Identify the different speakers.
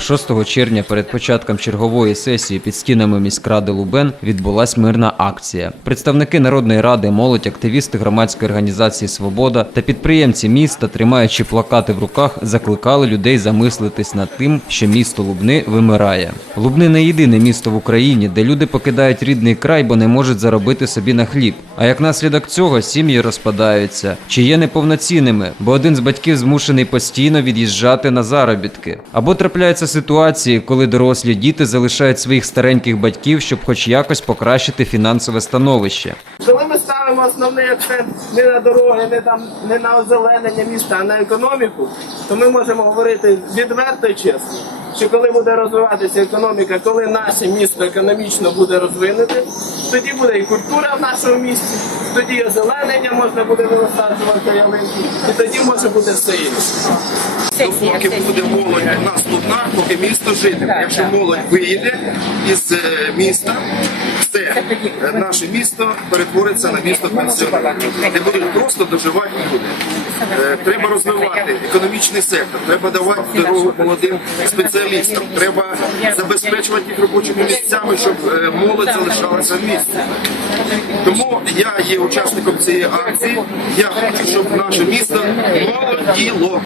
Speaker 1: 6 червня перед початком чергової сесії під стінами міськради Лубен відбулась мирна акція. Представники Народної ради, молодь, активісти громадської організації Свобода та підприємці міста, тримаючи плакати в руках, закликали людей замислитись над тим, що місто Лубни вимирає. Лубни не єдине місто в Україні, де люди покидають рідний край, бо не можуть заробити собі на хліб. А як наслідок цього сім'ї розпадаються, чи є неповноцінними, бо один з батьків змушений постійно від'їжджати на заробітки. Або трапляються ситуації, коли дорослі діти залишають своїх стареньких батьків, щоб хоч якось покращити фінансове становище.
Speaker 2: Коли ми ставимо основний акцент не на дороги, не там не на озеленення міста, а на економіку, то ми можемо говорити відверто і чесно, що коли буде розвиватися економіка, коли наше місто економічно буде розвинути, тоді буде і культура в нашому місті, тоді і озеленення можна буде висаджувати ялинки, і тоді може бути все інше.
Speaker 3: Поки буде молодь у нас тут, поки місто житиме. Якщо молодь виїде із е, міста, все наше місто перетвориться на місто пенсіонерів, де будуть просто доживати люди. Е, Треба розвивати економічний сектор, треба давати дорогу молодим спеціалістам, треба забезпечувати їх робочими місцями, щоб е, молодь залишалася в місті. Тому я є учасником цієї акції. Я хочу, щоб наше місто молоділо.